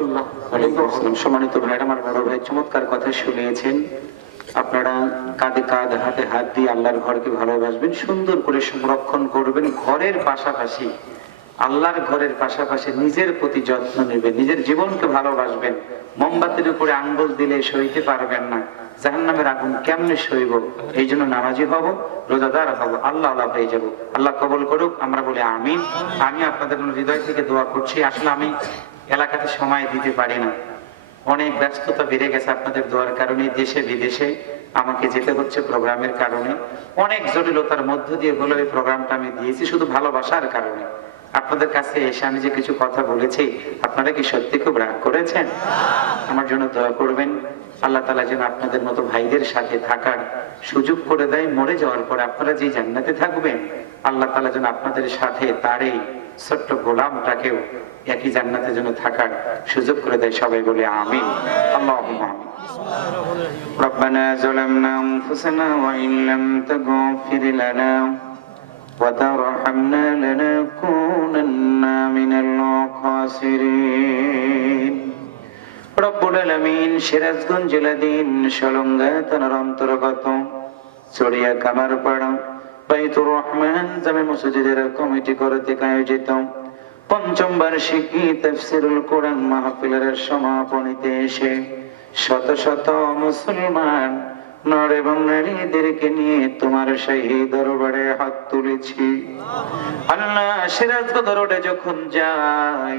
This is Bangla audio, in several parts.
ওয়ালাইকুম আসসালাম। সম্মানিত ভাইরা, আমার বড় ভাই চমৎকার কথা শুনিয়েছেন। আপনারা কাঁধে কাঁধ হাতে হাত দিয়ে আল্লাহর ঘরকে ভালোবাসবেন, সুন্দর করে সংরক্ষণ করবেন। ঘরের পাশাপাশি আল্লাহর ঘরের পাশাপাশি নিজের প্রতি যত্ন নেবেন, নিজের জীবনকে ভালোবাসবেন। মোমবাতির উপরে আঙ্গুল দিলে সইতে পারবেন না, জাহান্নামের আগুন কেমনে সইব? এই জন্য নামাজি হব, রোজাদার হব, আল্লাহ আল্লাহ হয়ে যাব। আল্লাহ কবুল করুক, আমরা বলি আমিন। আমি আপনাদের হৃদয় থেকে দোয়া করছি। আসলে আমি এলাকাতে সময় দিতে পারি না, অনেক ব্যস্ততা বেড়ে গেছে আপনাদের দোয়ার কারণে। দেশে বিদেশে আমাকে যেতে হচ্ছে প্রোগ্রামের কারণে। অনেক জটিলতার মধ্য দিয়ে হলো এই প্রোগ্রামটা আমি দিয়েছি, শুধু ভালোবাসার কারণে। আপনাদের কাছে এসে আমি যে কিছু কথা বলেছি, আপনারা কি সত্যি খুব রাগ করেছেন? আমার জন্য দোয়া করবেন। আল্লাহ তাআলা যেন আপনাদের মতো ভাইদের সাথে থাকার সুযোগ করে দেয়। মরে যাওয়ার পর আপনারা যে জান্নাতে থাকবেন, আল্লাহ তাআলা যেন আপনাদের সাথে তার এই ছোট্ট গোলামটাকেও একই জান্নাতে যেন থাকার সুযোগ করে দেয়। সবাই বলে আমিন। আল্লাহুম্মা আমিন। ربنا ظلمنا أنفسنا وإن لم تغفر لنا وترحمنا لنكونن من الخاسرين। রব্বুল আলামিন সিরাজগঞ্জ জেলাধীন সলঙ্গা থানার অন্তর্গত চড়িয়া কামারপাড়া বাইতুর রহমান জামে মসজিদের কমিটি কর্তৃক আয়োজিত পঞ্চম বার্ষিকী তাফসীরুল কোরআন মাহফিলের সমাপনীতে এসে শত শত মুসলমান নর এবং নারীদেরকে নিয়ে তোমার শাহী দরবারে হাত তুলেছি। আল্লাহ, সিরাজগঞ্জ রোডে যখন যাই,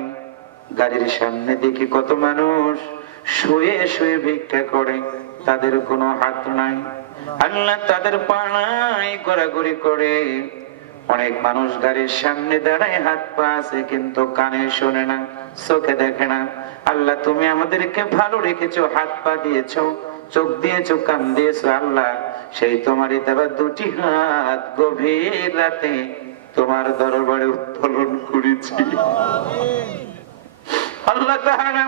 গাড়ির সামনে দেখি কত মানুষ শুয়ে শুয়ে ভিক্ষা করে, তাদের কোনো হাত নাই। আল্লাহ, তাদের পা নাই, ঘোরাঘুরি করে। অনেক মানুষ গাড়ির সামনে দাঁড়ায়, হাত পা আছে কিন্তু কানে শোনে না, চোখে দেখে না। আল্লাহ, তুমি আমাদেরকে ভালো রেখেছো, হাত পা দিয়েছো, চোখ দিয়েছো, কান দিয়েছো। আল্লাহ, সেই তোমারই দেওয়া দুটি হাত গভীর রাতে তোমার দরবারে উত্তোলন করেছি। আল্লাহ তাআলা,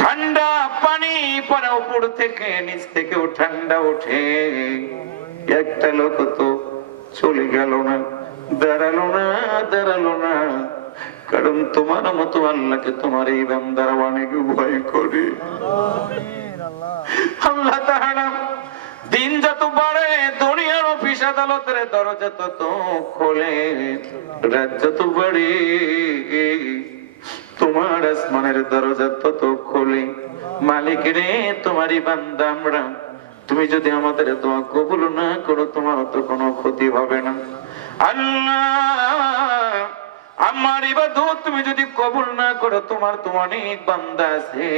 ঠান্ডা পানি পড়া উপর থেকে, নিচ থেকেও ঠান্ডা ওঠে, একটা লোক তো চলে গেল না, দাঁড়ালো না, দাঁড়ালো না। কারণ তোমার মতো আল্লাহকে তোমার এই বান্দারা অনেক ভয় করে। আল্লাহ তাআলা, দিন যত বাড়ে দুনিয়ার অফিস আদালতের দরজা তত খোলে, রাত যত বাড়ে তোমার আসমানের দরজা তত খোলে। মালিক রে, তোমারই বান্দা আমরা, তুমি যদি আমাদের দোয়া কবুল না করো, তোমার তো কোনো ক্ষতি হবে না। আল্লাহ, আমার ইবাদত তুমি যদি কবুল না করো, তোমার তো অনেক বান্দা আছে,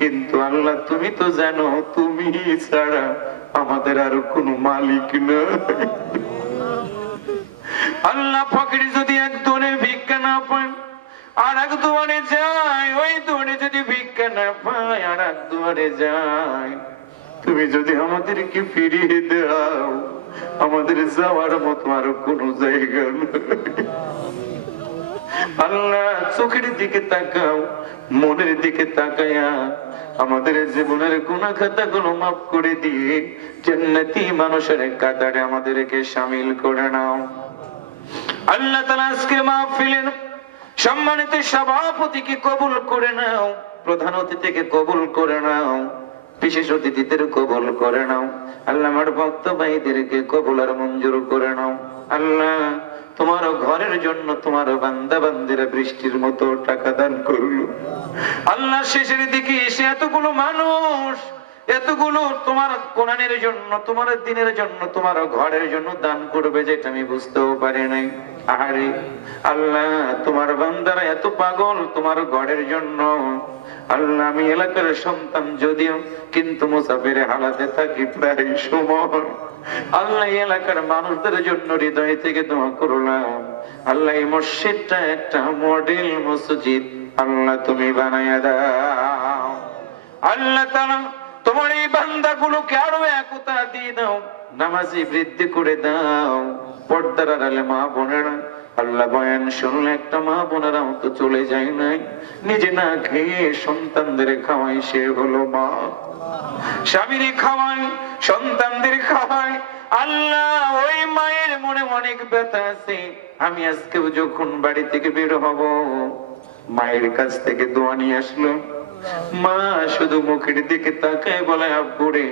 কিন্তু আল্লাহ তুমি তো জানো তুমি ছাড়া আমাদের আর কোনো মালিক নাই। আল্লাহ, ফকির যদি এক দোনে ভিক্ষা না পায় আর এক দুয়ারে যায়, ওই দুয়ারে যদি ভিক্ষা না পায় আর এক দুয়ারে যায়, তুমি যদি আমাদেরকে ফিরিয়ে দাও, আমাদের যাওয়ার মতো আর কোন জায়গা নেই। আল্লাহ, চোখের দিকে তাকাও, মনের দিকে তাকায়া আমাদের জীবনের গুনাহ খাতাগুলো মাফ করে দিয়ে জান্নাতি মানুষের কাতারে আমাদেরকে শামিল করে নাও। আল্লাহ তাআলা, আজকে মাহফিলের সম্মানিত সভাপতিকে কবুল করে নাও, প্রধান অতিথিকে কবুল করে নাও, বিশেষ অতিথিদের কবুল করে নাও। আল্লাহ, আমার ভক্ত ভাইদেরকে কবুল আর মঞ্জুর করে নাও। আল্লাহ, তোমার ঘরের জন্য তোমার বান্দা বান্দিরা বৃষ্টির মতো টাকা দান করলো। আল্লাহ, শেষের দিকে এসে এতগুলো মানুষ, এতগুলো তোমার কোরআনের জন্য, তোমার দ্বীনের জন্য, তোমার ঘরের জন্য দান করবে, যেটা আমি বুঝতেও পারি নাই। আরে আল্লাহ, তোমার বান্দারা এত পাগল তোমার ঘরের জন্য। আল্লাহ, আমি এলাকার সন্তান যদিও, কিন্তু মুসাফিরে হালাতে থাকি প্রায় সময়। আল্লাহ, এলাকার মানুষদের জন্য হৃদয় থেকে দোয়া করলাম। আল্লাহ, এই মসজিদটা একটা মডেল মসজিদ আল্লাহ তুমি বানাইয়া দাও। আল্লাহ তাআলা, তোমার এই বান্দাগুলোকে আরো একতা দিয়ে দাও, নামাজি বৃদ্ধি করে দাও। পর্দার আড়ালে মা বোনেরা, আল্লাহ, বয়ান শুনলে একটা মা বোনেরাও তো চলে যায় নাই, নিজে না খেয়ে সন্তানদের খাওয়াই, সে হলো মা। স্বামীর খাওয়াই, সন্তানদের খাওয়াই। আল্লাহ, ওই মায়ের মনে অনেক ব্যথা আছে। আমি আজকে যখন বাড়ি থেকে বের হব, মায়ের কাছ থেকে দোয়া নিয়ে আসলো। মা শুধু মুখের দিকে তাকায় বলে, আব্বুরে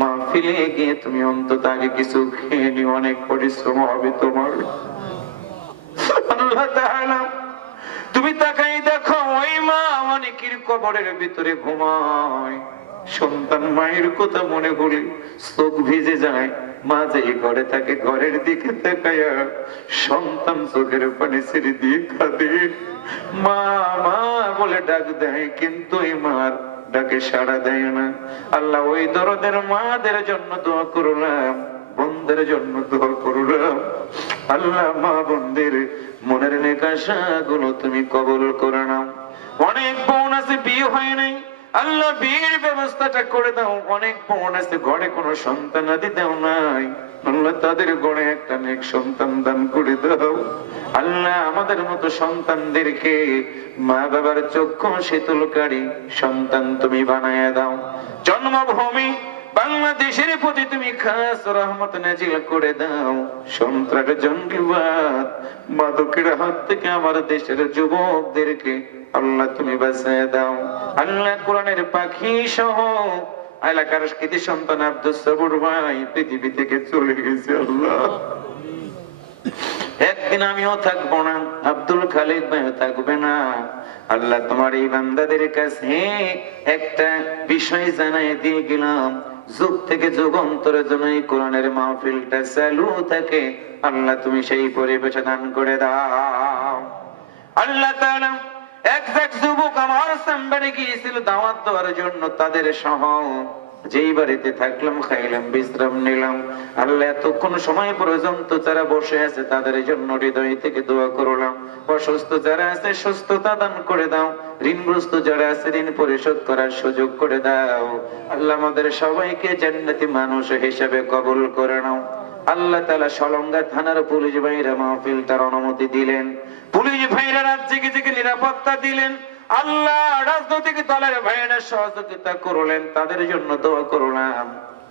মাহফিলে গিয়ে তুমি অন্তত আগে কিছু খেয়ে নিও, অনেক পরিশ্রম হবে তোমার। আল্লাহ তাআলা তুমি তাকাই দেখো, ওই মা অনেকের কবরের ভিতরে ঘুমায়। সন্তান মায়ের কথা মনে করে চোখ ভিজে যায়। মা যে ঘরে থাকে, ঘরের দিকে তাকায়া সন্তান চোখের পানি ছেড়ে দিয়ে কাঁদে। মা মা বলে ডাক দেয়, কিন্তু এই মার ডাকে সাড়া দেয় না। আল্লাহ ওই দরদের মাদের জন্য দোয়া করলাম, বোনদের জন্য দোয়া করলাম। আল্লাহ মা বোনদের মনের নেক আশাগুলো তুমি কবুল করে নাও। অনেক বোন আছে বিয়ে হয় নাই, আল্লাহ বিয়ের ব্যবস্থাটা করে দাও। অনেক বোন আছে ঘরে কোনো সন্তান আদি দাও নাই, আল্লাহ তাদের ঘরে একটা নেক সন্তান দান করে দাও। আল্লাহ আমাদের মতো সন্তানদেরকে মা বাবার চক্ষু শীতলকারী সন্তান তুমি বানায় দাও। জন্মভূমি বাংলাদেশের প্রতি তুমি খাস রহমত নাজিল করে দাও। সন্ত্রাস, জঙ্গিবাদ, মাদকের হাত থেকে আমার দেশের যুবকদেরকে আল্লাহ তুমি বাঁচিয়ে দাও। আল্লাহ কোরআনের পাখি সহ এলাকার কৃতি সন্তান আব্দুল সবুর ভাই পৃথিবী থেকে চলে গেছে। আল্লাহ একদিন আমিও থাকবো না, আব্দুল খালিদ ভাইও থাকবে না। আল্লাহ তোমার এই বান্দাদের কাছে একটা বিষয় জানাই দিয়ে গেলাম, যুগ থেকে যুগান্তরের জন্য এই কোরআনের মাহফিলটা চালু থাকে। আল্লাহ তুমি সেই পরিবেশ দান করে দাও। আল্লাহ তাআলা এক যুবক আমার সামনে গিয়েছিল দাওয়াত দেওয়ার জন্য, তাদের সহ যেই বাড়িতে থাকলাম, খাইলাম, বিশ্রাম নিলাম। আল্লাহ এতক্ষণ সময় পর্যন্ত যারা বসে আছে তাদের জন্য হৃদয় থেকে দোয়া করলাম। অসুস্থ যারা আছে সুস্থতা দান করে দাও, ঋণগ্রস্ত যারা আছে ঋণ পরিশোধ করার সুযোগ করে দাও। আল্লাহ আমাদের সবাইকে জান্নাতি মানুষ হিসেবে কবুল করে নাও। আল্লাহ তাআলা সলঙ্গা থানার পুলিশ ভাইরা মাহফিলটার অনুমতি দিলেন, পুলিশ ভাইরা রাত জেগে জেগে নিরাপত্তা দিলেন। আল্লাহ রাজনৈতিক দলের ভাইরা সহযোগিতা করলেন, তাদের জন্য দোয়া করলাম।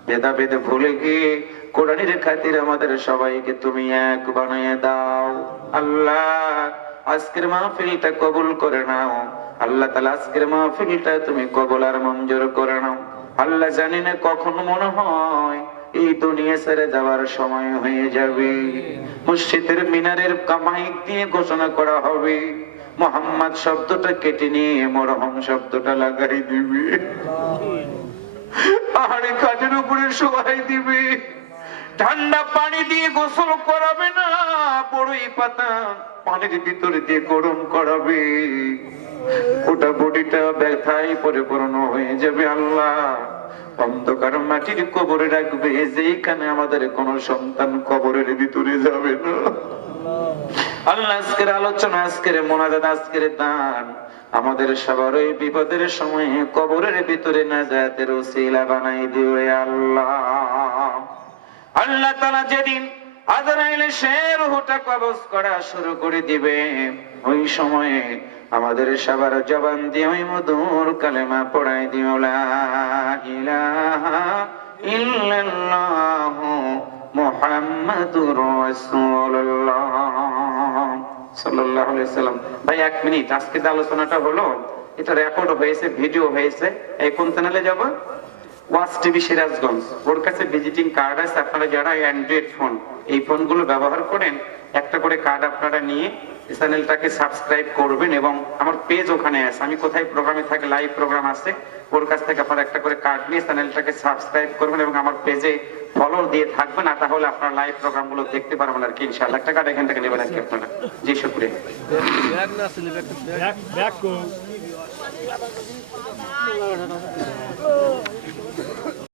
ভেদাভেদ ভুলে গিয়ে কোরআনের খাতিরে আমাদের সবাইকে তুমি এক বানিয়ে দাও। আল্লাহ আজকের মাহফিলটা কবুল করে নাও। আল্লাহ তাআলা আজকের মাহফিলটা তুমি কবুল আর মঞ্জুর করে নাও। আল্লাহ জানি না কখন মনে হয় এই দুনিয়া ছেড়ে যাওয়ার সময় হয়ে যাবে। মসজিদের মিনারের মাইক দিয়ে ঘোষণা করা হবে, মুহাম্মদ শব্দটা কেটে নিয়ে মরহম শব্দটা লাগাই দিবে, পাহাড়ে কাঠের উপরে শোয়াই দিবে, ঠান্ডা পানি দিয়ে গোসল করাবে না, বড়ই পাতা পানির ভিতরে দিয়ে গরম করাবে। ওটা বডিটা ব্যথায় পরিপূর্ণ হয়ে যাবে। আল্লাহ অন্ধকার মাটির কবরে রাখবে, যেখানে আমাদের কোন সন্তান কবরের ভিতরে যাবে না। আল্লাহ আজকের আলোচনা, আজকের মোনাজাত, আজকের দান আমাদের সবার ওই বিপদের সময় কবরের ভিতরে নাজাতের ওসিলা বানাই দিও আল্লাহ। আল্লাহ তাআলা যেদিন আজরাইল সে রূহটা কবজ করা শুরু করে দিবে, ওই সময়ে আমাদের সবার জবান দিয়ে ওই মধুর কালেমা পড়াই দিও, লা ইলাহা ইল্লাল্লাহ মুহাম্মাদুর রাসূলুল্লাহ সাল্লাল্লাহু আলাইহি ওয়াসাল্লাম। ভাই 1 মিনিট, আজকে যে আলোচনাটা হলো এটা রেকর্ড হয়েছে, ভিডিও হয়েছে। এই কোন চ্যানেলে যাব? ওয়াজ টিভি সিরাজগঞ্জ। ওর কাছে ভিজিটিং কার্ড আছে। আপনারা যারা অ্যান্ড্রয়েড ফোন, এই ফোনগুলো ব্যবহার করেন, একটা করে কার্ড আপনারা নিয়ে চ্যানেলটাকে সাবস্ক্রাইব করবেন। এবং আমার পেজ ওখানে আছে, আমি কোথায় প্রোগ্রামে থাকি, লাইভ প্রোগ্রাম আছে, ওর কাছ থেকে আপনারা একটা করে কার্ড নিয়ে চ্যানেলটাকে সাবস্ক্রাইব করবেন এবং আমার পেজে ফলো দিয়ে থাকবেন। আর তাহলে আপনারা লাইভ প্রোগ্রাম গুলো দেখতে পারবেন আর কি ইনশাআল্লাহ। একটা কার্ড এখান থেকে নেবেন আর কি আপনারা। জি শুকরিয়া।